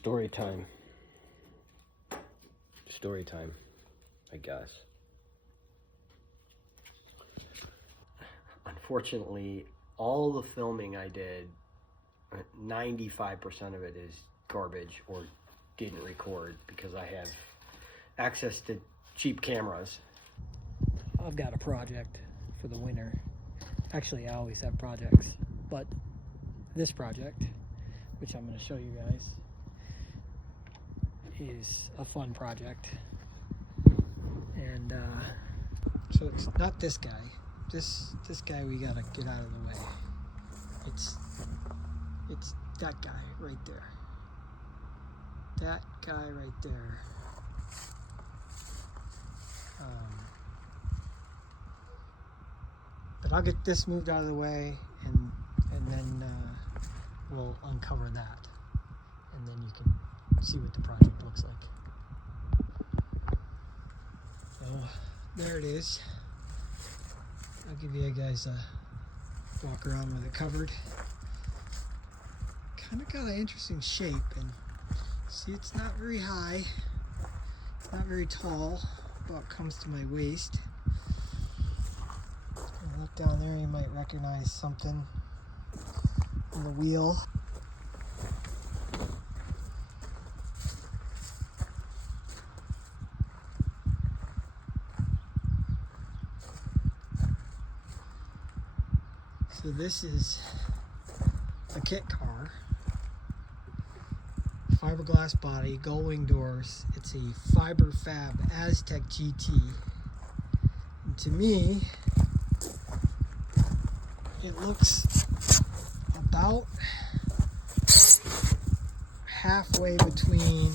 Story time. Story time, I guess. Unfortunately, all the filming I did, 95% of it is garbage or didn't record because I have access to cheap cameras. I've got a project for the winter. Actually, I always have projects, but this project, which I'm going to show you guys, is a fun project. And so it's not this guy. This guy we gotta get out of the way. It's that guy right there. That guy right there. But I'll get this moved out of the way, and then we'll uncover that, and then you can see what the project looks like. So there it is. I'll give you guys a walk around with it covered. Kind of got an interesting shape, and see, it's not very high, it's not very tall, about comes to my waist. And look down there, you might recognize something on the wheel. So this is a kit car, fiberglass body, gull wing doors. It's a Fiberfab Aztec GT. And to me, it looks about halfway between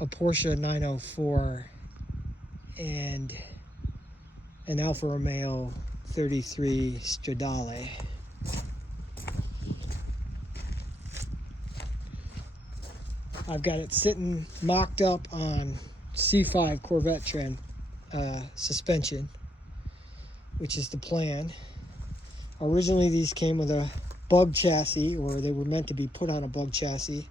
a Porsche 904 and an Alfa Romeo 33 Stradale. I've got it sitting mocked up on C5 Corvette suspension, which is the plan. Originally these came with a bug chassis, or they were meant to be put on a bug chassis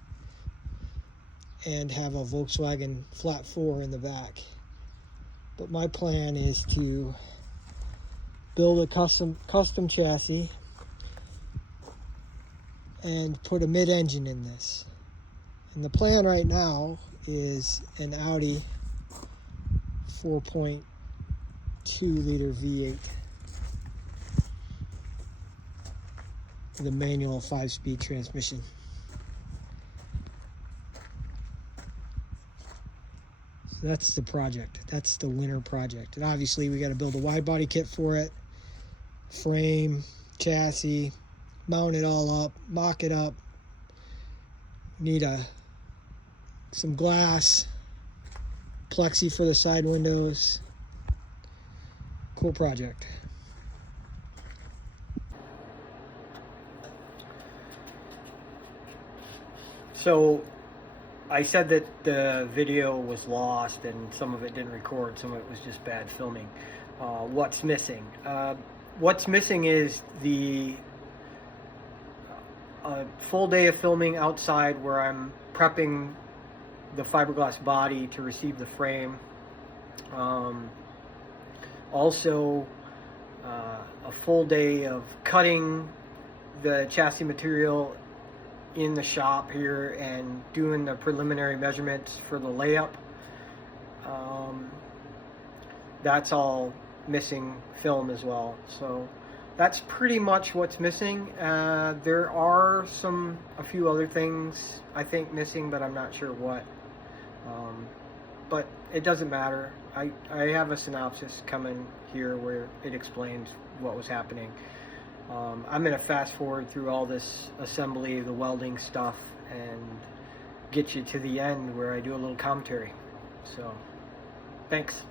and have a Volkswagen flat 4 in the back. But my plan is to build a custom chassis and put a mid-engine in this. And the plan right now is an Audi 4.2 liter V8 with a manual 5-speed transmission. So that's the project. That's the winter project. And obviously we got to build a wide body kit for it. Frame, chassis, mount it all up, mock it up. Need some glass, plexi for the side windows. Cool project. So I said that the video was lost and some of it didn't record, some of it was just bad filming. What's missing? What's missing is the full day of filming outside where I'm prepping the fiberglass body to receive the frame. Also, a full day of cutting the chassis material in the shop here and doing the preliminary measurements for the layup. That's all missing film as well. So that's pretty much what's missing. There are a few other things I think missing, but I'm not sure what. But it doesn't matter. I have a synopsis coming here where it explains what was happening. I'm going to fast forward through all this assembly, the welding stuff, and get you to the end where I do a little commentary. So, thanks.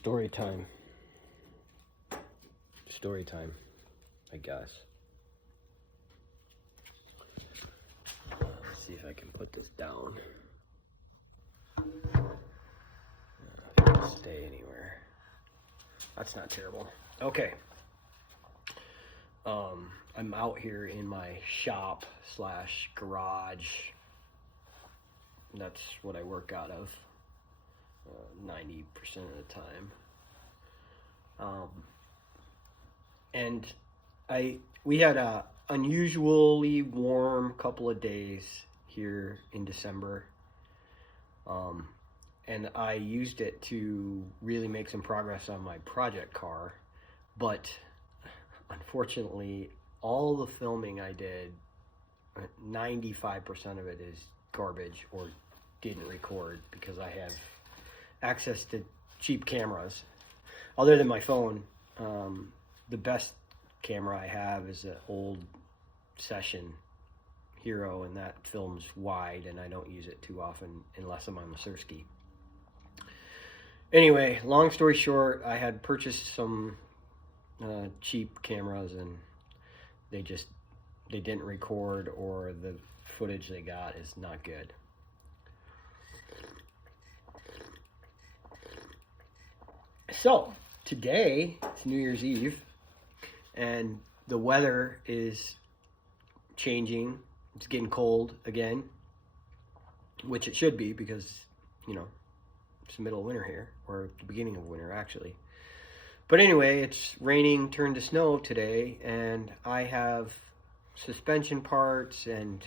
Story time. Story time, I guess. Let's see if I can put this down. If it'll stay anywhere. That's not terrible. Okay. I'm out here in my shop / garage. That's what I work out of 90% of the time. And we had a unusually warm couple of days here in December. And I used it to really make some progress on my project car, but unfortunately, all the filming I did, 95% of it is garbage or didn't record because I have access to cheap cameras. Other than my phone, the best camera I have is an old Session Hero, and that films wide, and I don't use it too often unless I'm on the Surski. Anyway, long story short, I had purchased some cheap cameras, and they didn't record, or the footage they got is not good. So today it's New Year's Eve, and the weather is changing. It's getting cold again, which it should be because, you know, it's the middle of winter here, or the beginning of winter actually. But anyway, it's raining turned to snow today, and I have suspension parts and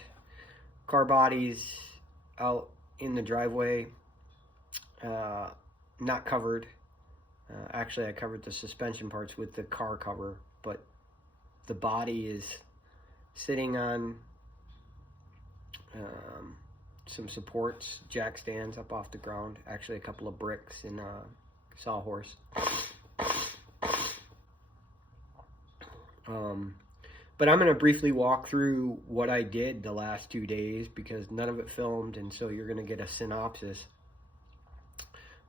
car bodies out in the driveway, not covered. Actually, I covered the suspension parts with the car cover, but the body is sitting on some supports, jack stands up off the ground. Actually, a couple of bricks and a sawhorse. But I'm going to briefly walk through what I did the last 2 days because none of it filmed, and so you're going to get a synopsis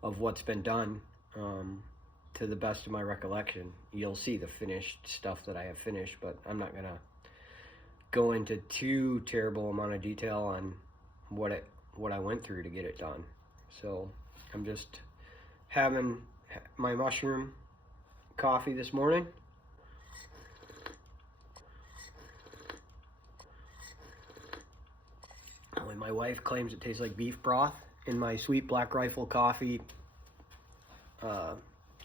of what's been done to the best of my recollection. You'll see the finished stuff that I have finished, but I'm not going to go into too terrible amount of detail on what I went through to get it done. So I'm just having my mushroom coffee this morning. When my wife claims it tastes like beef broth in my Sweet Black Rifle coffee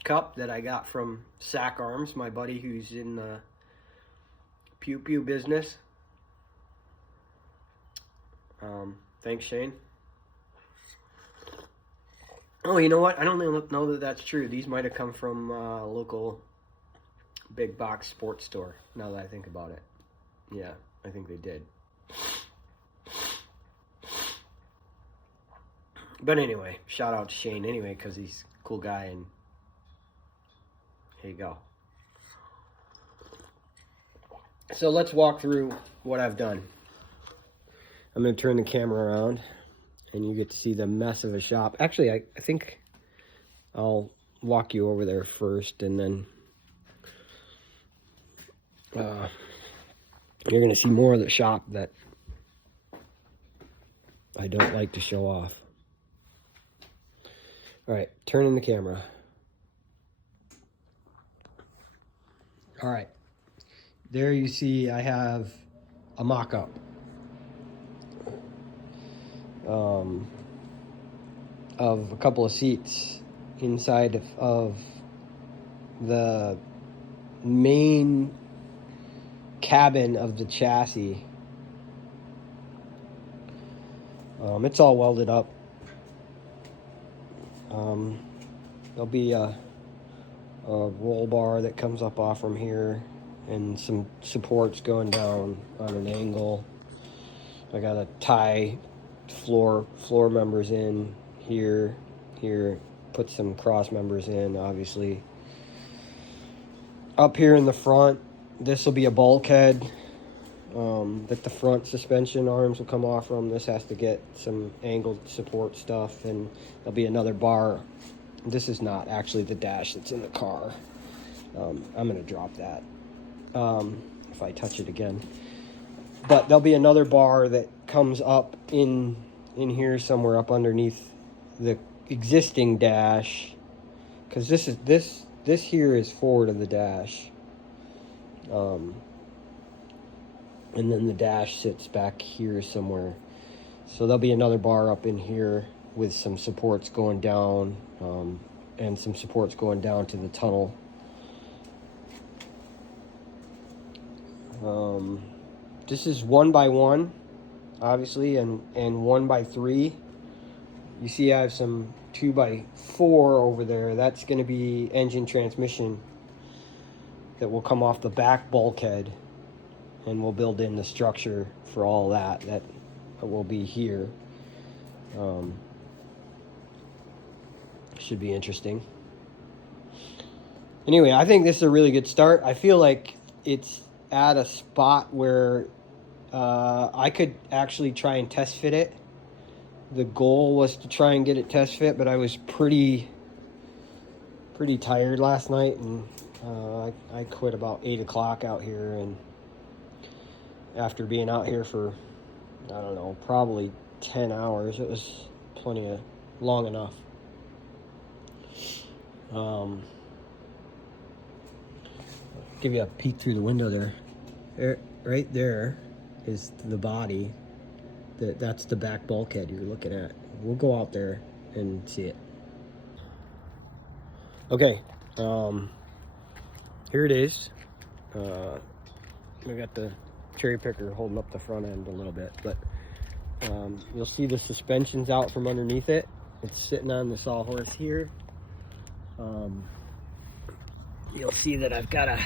cup that I got from Sack Arms, my buddy who's in the pew pew business. Thanks, Shane. Oh, you know what? I don't know that that's true. These might have come from a local big box sports store, now that I think about it. Yeah, I think they did. But anyway, shout out to Shane anyway, because he's a cool guy, and here you go. So let's walk through what I've done. I'm going to turn the camera around, and you get to see the mess of a shop. Actually, I think I'll walk you over there first, and then you're going to see more of the shop that I don't like to show off. All right, turning the camera. All right, there you see I have a mock-up of a couple of seats inside of the main cabin of the chassis. It's all welded up. There'll be a roll bar that comes up off from here and some supports going down on an angle. I gotta tie floor members in here, put some cross members in, obviously. Up here in the front, this will be a bulkhead that the front suspension arms will come off from. This has to get some angled support stuff, and there'll be another bar This is not actually the dash that's in the car. I'm gonna drop that if I touch it again. But there'll be another bar that comes up in here somewhere up underneath the existing dash, because this here is forward of the dash, and then the dash sits back here somewhere. So there'll be another bar up in here with some supports going down, and some supports going down to the tunnel. This is 1x1, obviously, and 1x3. You see I have some 2x4 over there. That's going to be engine transmission that will come off the back bulkhead, and we'll build in the structure for all that will be here. Should be interesting. Anyway, I think this is a really good start. I feel like it's at a spot where I could actually try and test fit it. The goal was to try and get it test fit, but I was pretty tired last night, and I quit about 8 o'clock out here, and after being out here for, I don't know, probably 10 hours, it was long enough. Give you a peek through the window there. Right there is the body. That's the back bulkhead you're looking at. We'll go out there and see it. Okay, here it is. We got the cherry picker holding up the front end a little bit, but you'll see the suspension's out from underneath it. It's sitting on the sawhorse here. You'll see that I've got to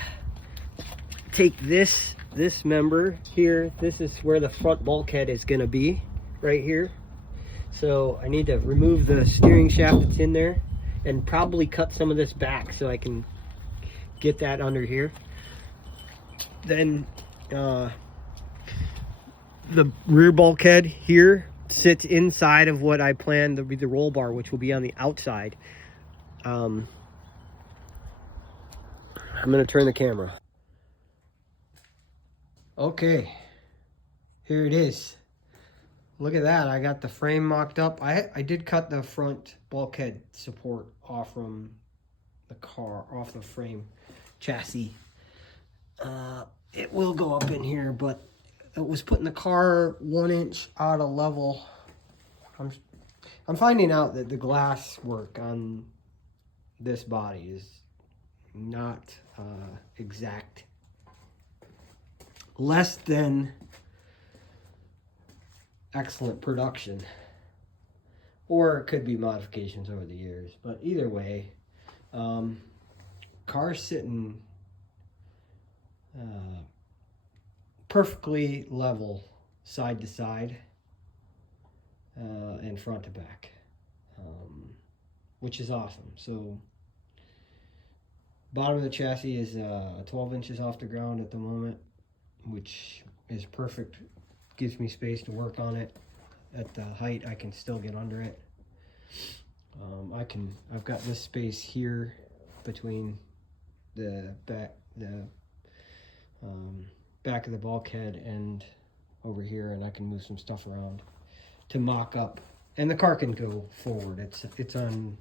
take this member here. This is where the front bulkhead is going to be, right here. So I need to remove the steering shaft that's in there and probably cut some of this back so I can get that under here. Then the rear bulkhead here sits inside of what I plan to be the roll bar, which will be on the outside. I'm going to turn the camera. Okay, here it is. Look at that. I got the frame mocked up. I did cut the front bulkhead support off from the car, off the frame chassis. It will go up in here, but it was putting the car 1 inch out of level. I'm finding out that the glass work on this body is not exact. Less than excellent production, or it could be modifications over the years, but either way, car's sitting perfectly level side to side and front to back, which is awesome. So bottom of the chassis is 12 inches off the ground at the moment, which is perfect. Gives me space to work on it. At the height, I can still get under it. I've got this space here between the back of the bulkhead and over here, and I can move some stuff around to mock up. And the car can go forward. It's on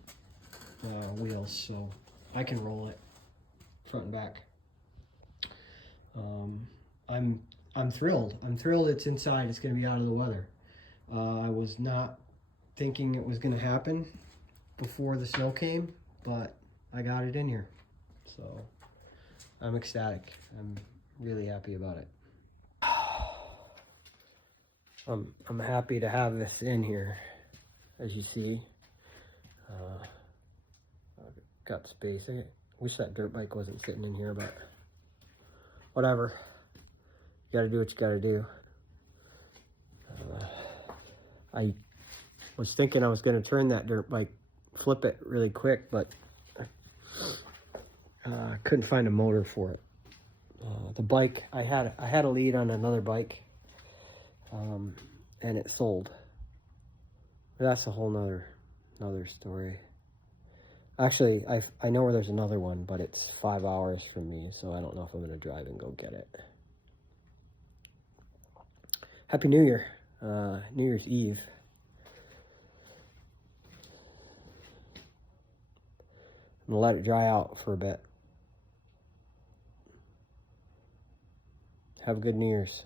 wheels, so I can roll it front and back. I'm thrilled. I'm thrilled it's inside. It's going to be out of the weather. I was not thinking it was going to happen before the snow came, but I got it in here. So I'm ecstatic. I'm really happy about it. I'm happy to have this in here, as you see. I've got space. I wish that dirt bike wasn't sitting in here, but whatever. You gotta do what you gotta do. I was thinking I was gonna turn that dirt bike, flip it really quick, but I couldn't find a motor for it. The bike, I had a lead on another bike, and it sold. But that's a whole nother story. Actually, I know where there's another one, but it's 5 hours from me, so I don't know if I'm going to drive and go get it. Happy New Year. New Year's Eve. I'm going to let it dry out for a bit. Have a good New Year's.